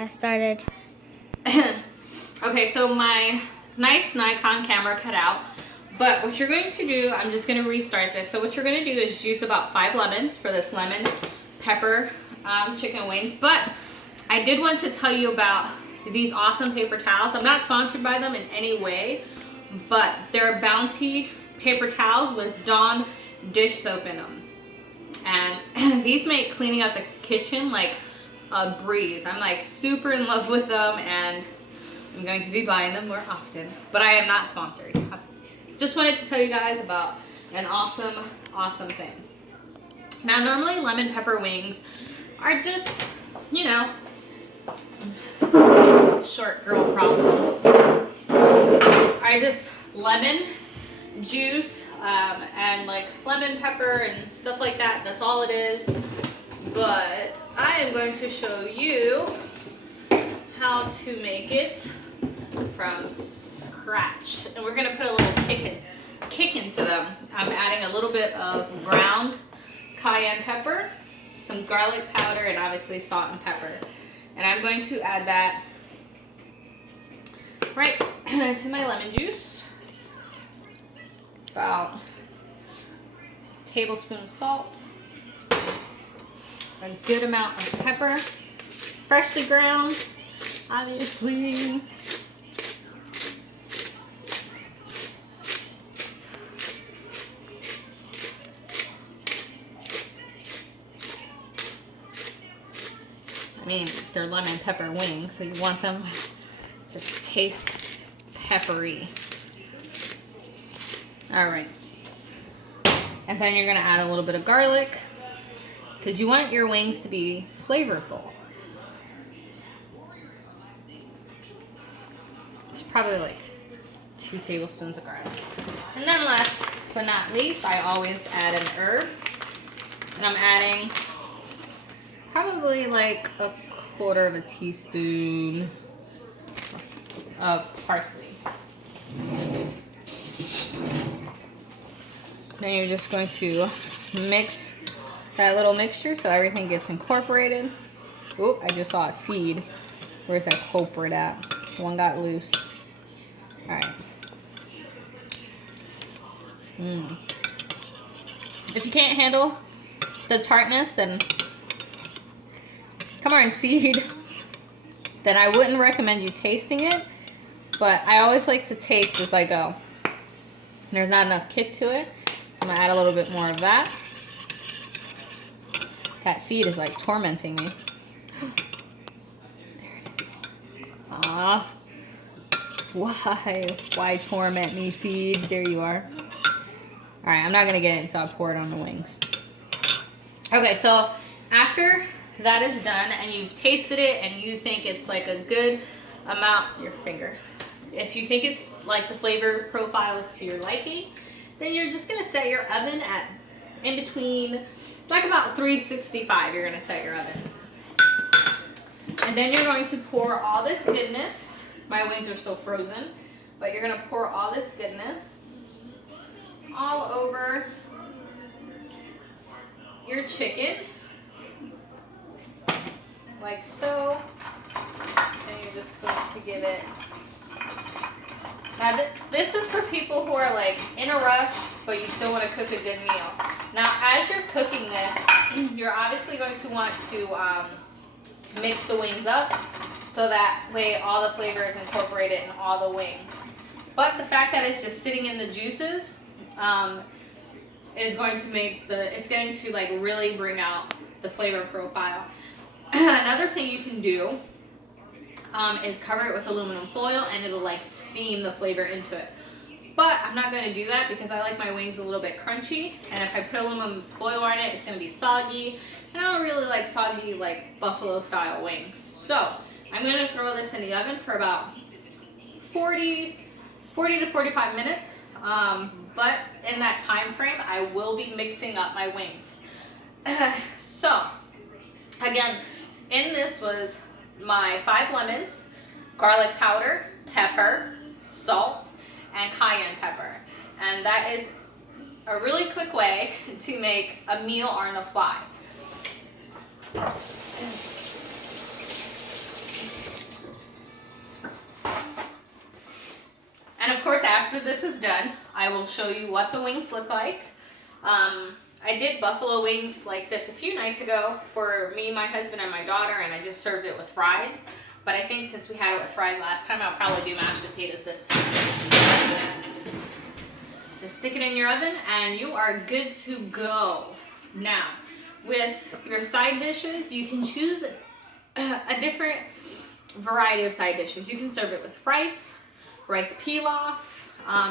I started. Okay, so my nice Nikon camera cut out. But what you're going to do, I'm just going to restart this. So what you're going to do is juice about 5 lemons for this lemon pepper chicken wings. But I did want to tell you about these awesome paper towels. I'm not sponsored by them in any way, but they're Bounty paper towels with Dawn dish soap in them. And these make cleaning up the kitchen like a breeze. I'm like super in love with them, and I'm going to be buying them more often, but I am not sponsored. I just wanted to tell you guys about an awesome, awesome thing. Now, normally lemon pepper wings are just, you know, short girl problems. Are just lemon juice and like lemon pepper and stuff like that. That's all it is. But I am going to show you how to make it from scratch. And we're gonna put a little kick into them. I'm adding a little bit of ground cayenne pepper, some garlic powder, and obviously salt and pepper. And I'm going to add that right to my lemon juice. About a tablespoon of salt, a good amount of pepper, freshly ground, obviously. I mean, they're lemon pepper wings, so you want them to taste peppery. All right. And then you're gonna add a little bit of garlic because you want your wings to be flavorful. It's probably like 2 tablespoons of garlic. And then last but not least, I always add an herb. And I'm adding probably like 1/4 teaspoon of parsley. Then you're just going to mix that little mixture so everything gets incorporated. Oh, I just saw a seed. Where's that culprit at? One got loose. All right. If you can't handle the tartness, then come on, seed. Then I wouldn't recommend you tasting it. But I always like to taste as I go. There's not enough kick to it. So I'm gonna add a little bit more of that. That seed is like tormenting me. There it is. Ah. Why torment me, seed? There you are. All right, I'm not gonna get it until I pour it on the wings. Okay, so after that is done and you've tasted it and you think it's like a good amount, your finger. If you think it's like the flavor profiles to your liking, then you're just gonna set your oven at in between, like about 365, you're gonna set your oven. And then you're going to pour all this goodness, my wings are still frozen, but you're gonna pour all this goodness all over your chicken, like so. And you're just going to give it. Now this is for people who are like in a rush, but you still want to cook a good meal. Now as you're cooking this, you're obviously going to want to mix the wings up so that way all the flavor is incorporated in all the wings. But the fact that it's just sitting in the juices is going to make it's going to like really bring out the flavor profile. Another thing you can do is cover it with aluminum foil and it'll like steam the flavor into it. But I'm not going to do that because I like my wings a little bit crunchy, and if I put aluminum foil on it, it's going to be soggy, and I don't really like soggy like buffalo style wings. So I'm going to throw this in the oven for about 40 to 45 minutes. But in that time frame, I will be mixing up my wings. So again, in this was my 5 lemons, garlic powder, pepper, salt, and cayenne pepper. And that is a really quick way to make a meal on the fly. after this is done, I will show you what the wings look like. I did buffalo wings like this a few nights ago for me, my husband, and my daughter, and I just served it with fries. But I think since we had it with fries last time, I'll probably do mashed potatoes this time. Just stick it in your oven and you are good to go. Now, with your side dishes, you can choose a different variety of side dishes. You can serve it with rice pilaf.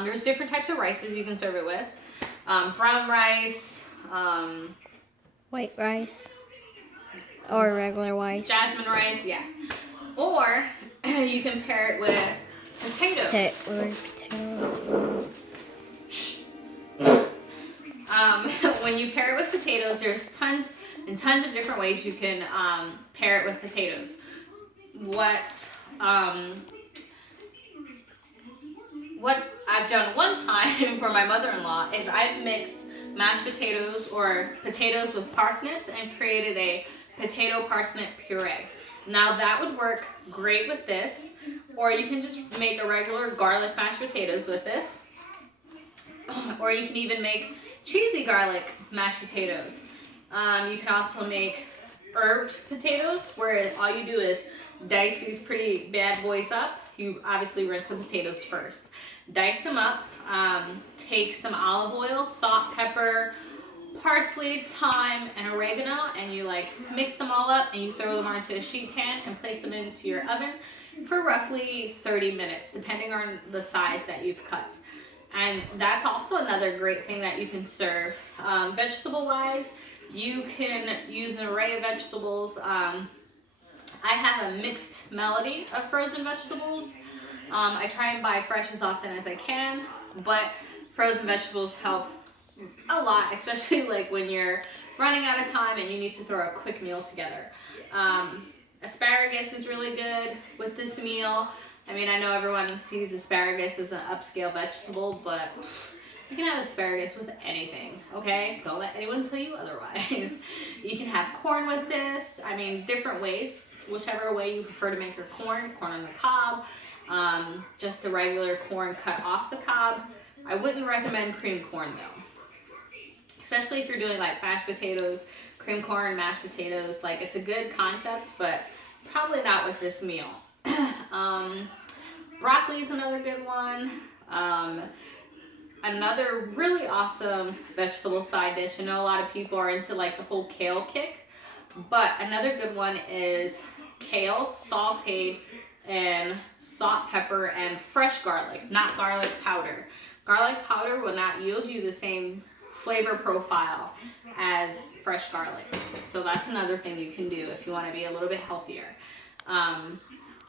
There's different types of rices you can serve it with. Brown rice, white rice, or regular rice. Jasmine rice, yeah. Or you can pair it with potatoes. When you pair it with potatoes, there's tons and tons of different ways you can pair it with potatoes. What I've done one time for my mother-in-law is I've mixed mashed potatoes or potatoes with parsnips and created a potato parsnip puree. Now that would work great with this, or you can just make a regular garlic mashed potatoes with this, or you can even make cheesy garlic mashed potatoes. You can also make herbed potatoes, where all you do is dice these pretty bad boys up. You obviously rinse the potatoes first. Dice them up, take some olive oil, salt, pepper, parsley, thyme, and oregano, and you like mix them all up and you throw them onto a sheet pan and place them into your oven for roughly 30 minutes, depending on the size that you've cut. And that's also another great thing that you can serve. Vegetable-wise, you can use an array of vegetables. I have a mixed melody of frozen vegetables. I try and buy fresh as often as I can, but frozen vegetables help a lot, especially like when you're running out of time and you need to throw a quick meal together. Asparagus is really good with this meal. I mean, I know everyone sees asparagus as an upscale vegetable, but you can have asparagus with anything, okay? Don't let anyone tell you otherwise. You can have corn with this. I mean, different ways, whichever way you prefer to make your corn on the cob, just the regular corn cut off the cob. I wouldn't recommend cream corn though, especially if you're doing like mashed potatoes, cream corn, mashed potatoes. Like, it's a good concept, but probably not with this meal. Broccoli is another good one. Another really awesome vegetable side dish. I know a lot of people are into like the whole kale kick, but another good one is kale sauteed in salt, pepper, and fresh garlic, not garlic powder. Garlic powder will not yield you the same flavor profile as fresh garlic. So that's another thing you can do if you want to be a little bit healthier.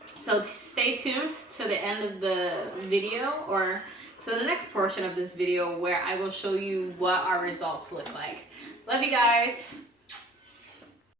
So stay tuned to the end of the video, or to the next portion of this video, where I will show you what our results look like. Love you guys.